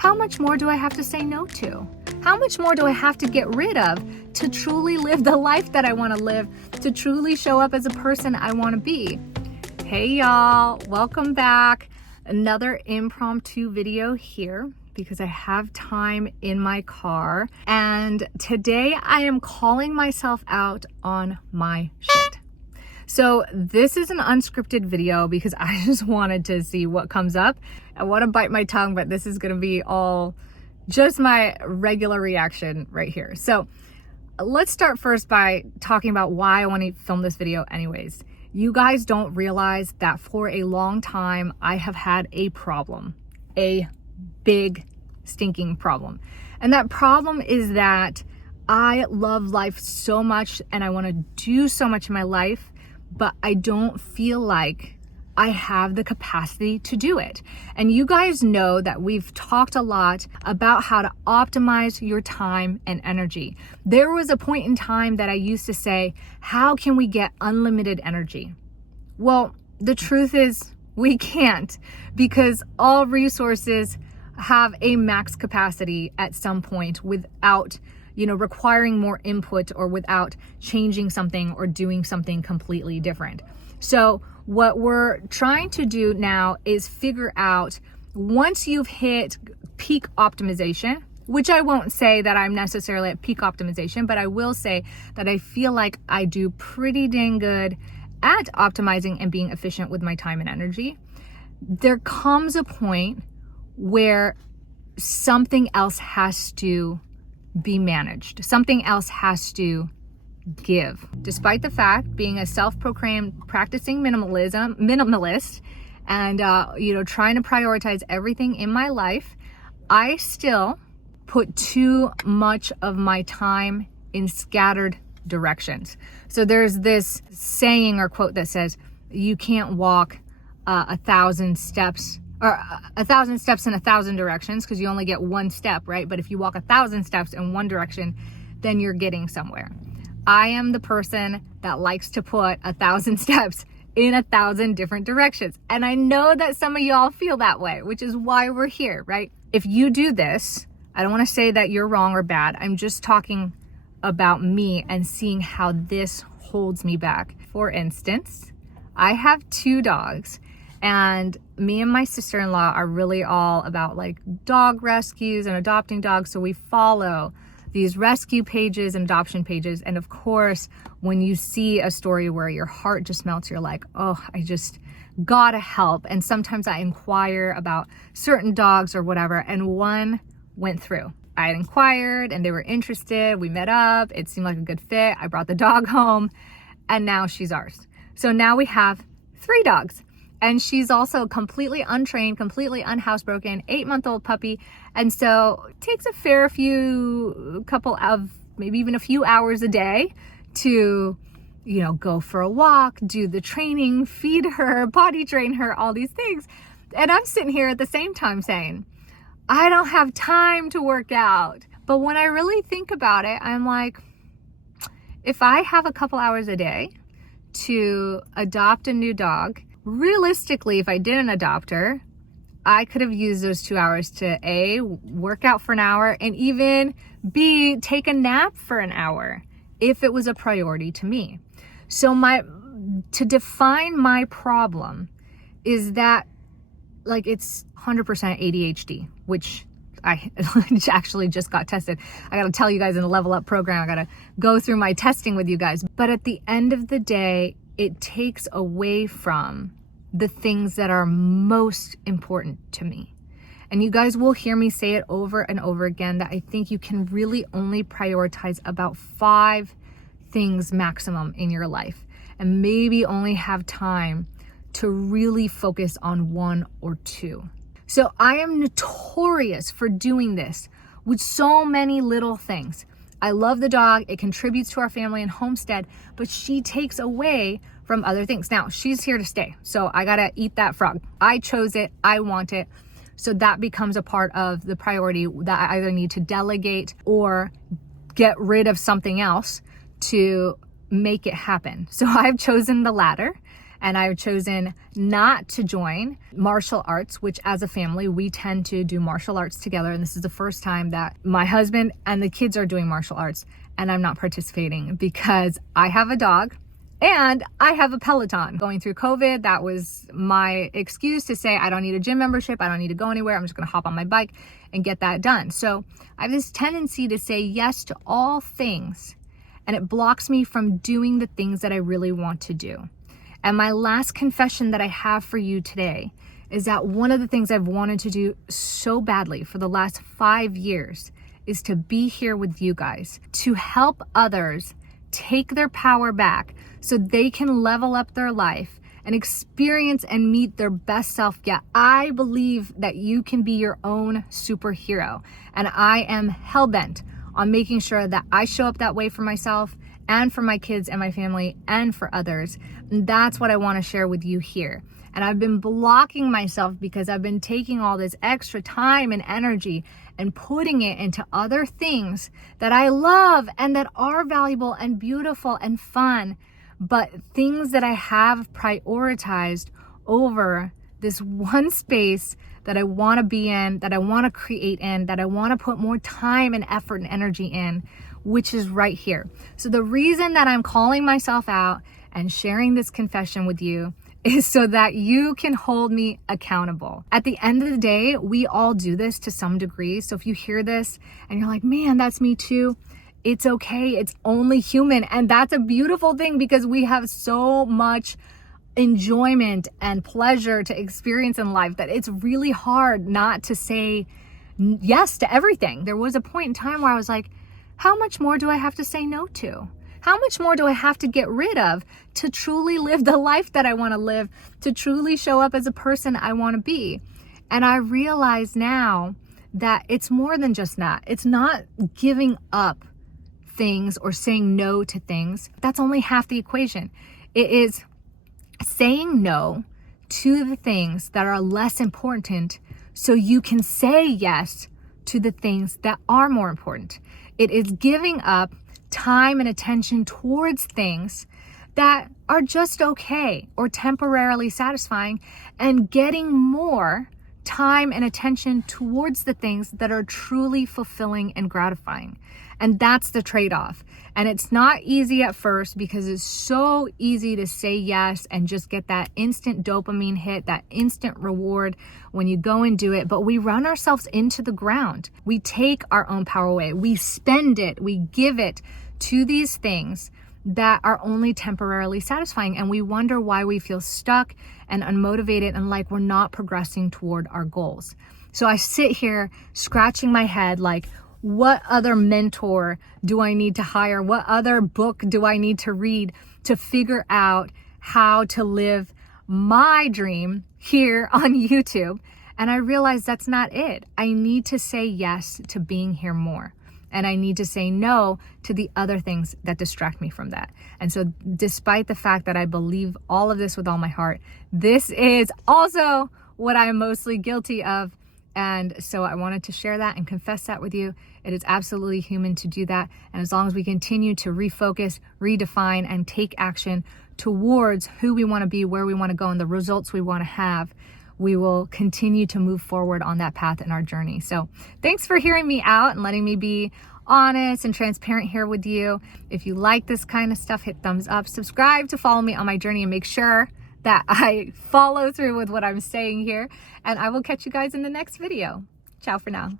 how much more do I have to say no to? How much more do I have to get rid of to truly live the life that I want to live, to truly show up as a person I want to be? Hey y'all, welcome back. Another impromptu video here because I have time in my car. And today I am calling myself out on my shit. So this is an unscripted video because I just wanted to see what comes up. I want to bite my tongue, but this is going to be all just my regular reaction right here. So let's start first by talking about why I want to film this video anyways. You guys don't realize that for a long time, I have had a problem, a big stinking problem. And that problem is that I love life so much and I want to do so much in my life, but I don't feel like I have the capacity to do it. And you guys know that we've talked a lot about how to optimize your time and energy. There was a point in time that I used to say, how can we get unlimited energy? Well, the truth is we can't, because all resources have a max capacity at some point without requiring more input or without changing something or doing something completely different. So what we're trying to do now is figure out, once you've hit peak optimization, which I won't say that I'm necessarily at peak optimization, but I will say that I feel like I do pretty dang good at optimizing and being efficient with my time and energy. There comes a point where something else has to be managed. Something else has to give. Despite the fact being a self-proclaimed practicing minimalist and trying to prioritize everything in my life, I still put too much of my time in scattered directions. So there's this saying or quote that says, you can't walk 1,000 steps or 1,000 steps in 1,000 directions because you only get one step, right? But if you walk 1,000 steps in one direction, then you're getting somewhere. I am the person that likes to put 1,000 steps in 1,000 different directions. And I know that some of y'all feel that way, which is why we're here, right? If you do this, I don't want to say that you're wrong or bad. I'm just talking about me and seeing how this holds me back. For instance, I have 2 dogs. And me and my sister-in-law are really all about like dog rescues and adopting dogs. So we follow these rescue pages and adoption pages. And of course, when you see a story where your heart just melts, you're like, oh, I just gotta help. And sometimes I inquire about certain dogs or whatever. And one went through. I had inquired and they were interested. We met up. It seemed like a good fit. I brought the dog home and now she's ours. So now we have 3 dogs. And she's also completely untrained, completely unhousebroken, 8-month-old puppy. And so it takes a fair couple of, maybe even a few hours a day to, go for a walk, do the training, feed her, potty train her, all these things. And I'm sitting here at the same time saying, I don't have time to work out. But when I really think about it, I'm like, if I have a couple hours a day to adopt a new dog, realistically, if I didn't adopt her, I could have used those 2 hours to A, work out for an hour, and even B, take a nap for an hour if it was a priority to me. So to define my problem is that like it's 100% ADHD, which I actually just got tested. I got to tell you guys in the Level Up program, I got to go through my testing with you guys. But at the end of the day, it takes away from the things that are most important to me. And you guys will hear me say it over and over again that I think you can really only prioritize about 5 things maximum in your life and maybe only have time to really focus on 1 or 2. So I am notorious for doing this with so many little things. I love the dog. It contributes to our family and homestead, but she takes away from other things. Now, she's here to stay, so I gotta eat that frog. I chose it. I want it. So that becomes a part of the priority that I either need to delegate or get rid of something else to make it happen. So I've chosen the latter. and I've chosen not to join martial arts, which as a family, we tend to do martial arts together. And this is the first time that my husband and the kids are doing martial arts, and I'm not participating because I have a dog and I have a Peloton. Going through COVID, that was my excuse to say, I don't need a gym membership. I don't need to go anywhere. I'm just going to hop on my bike and get that done. So I have this tendency to say yes to all things, and it blocks me from doing the things that I really want to do. And my last confession that I have for you today is that one of the things I've wanted to do so badly for the last 5 years is to be here with you guys, to help others take their power back so they can level up their life and experience and meet their best self. Yeah, I believe that you can be your own superhero, and I am hell-bent on making sure that I show up that way for myself and for my kids and my family and for others. And that's what I want to share with you here. And I've been blocking myself because I've been taking all this extra time and energy and putting it into other things that I love and that are valuable and beautiful and fun, but things that I have prioritized over this one space that I want to be in, that I want to create in, that I want to put more time and effort and energy in, which is right here. So the reason that I'm calling myself out and sharing this confession with you is so that you can hold me accountable. At the end of the day, we all do this to some degree. So if you hear this and you're like, man, that's me too, it's okay. It's only human. And that's a beautiful thing because we have so much enjoyment and pleasure to experience in life that it's really hard not to say yes to everything. There was a point in time where I was like, how much more do I have to say no to? How much more do I have to get rid of to truly live the life that I want to live, to truly show up as a person I want to be? And I realize now that it's more than just that. It's not giving up things or saying no to things. That's only half the equation. It is saying no to the things that are less important so you can say yes to the things that are more important. It is giving up time and attention towards things that are just okay or temporarily satisfying and getting more time and attention towards the things that are truly fulfilling and gratifying. And that's the trade-off. And it's not easy at first because it's so easy to say yes and just get that instant dopamine hit, that instant reward when you go and do it. But we run ourselves into the ground. We take our own power away. We spend it. We give it to these things that are only temporarily satisfying. And we wonder why we feel stuck and unmotivated and like we're not progressing toward our goals. So I sit here scratching my head like, what other mentor do I need to hire? What other book do I need to read to figure out how to live my dream here on YouTube? And I realized that's not it. I need to say yes to being here more. And I need to say no to the other things that distract me from that. And so despite the fact that I believe all of this with all my heart, this is also what I'm mostly guilty of. And so I wanted to share that and confess that with you. It is absolutely human to do that. And as long as we continue to refocus, redefine, and take action towards who we want to be, where we want to go, and the results we want to have, we will continue to move forward on that path in our journey. So thanks for hearing me out and letting me be honest and transparent here with you. If you like this kind of stuff, hit thumbs up, subscribe to follow me on my journey, and make sure that I follow through with what I'm saying here. And I will catch you guys in the next video. Ciao for now.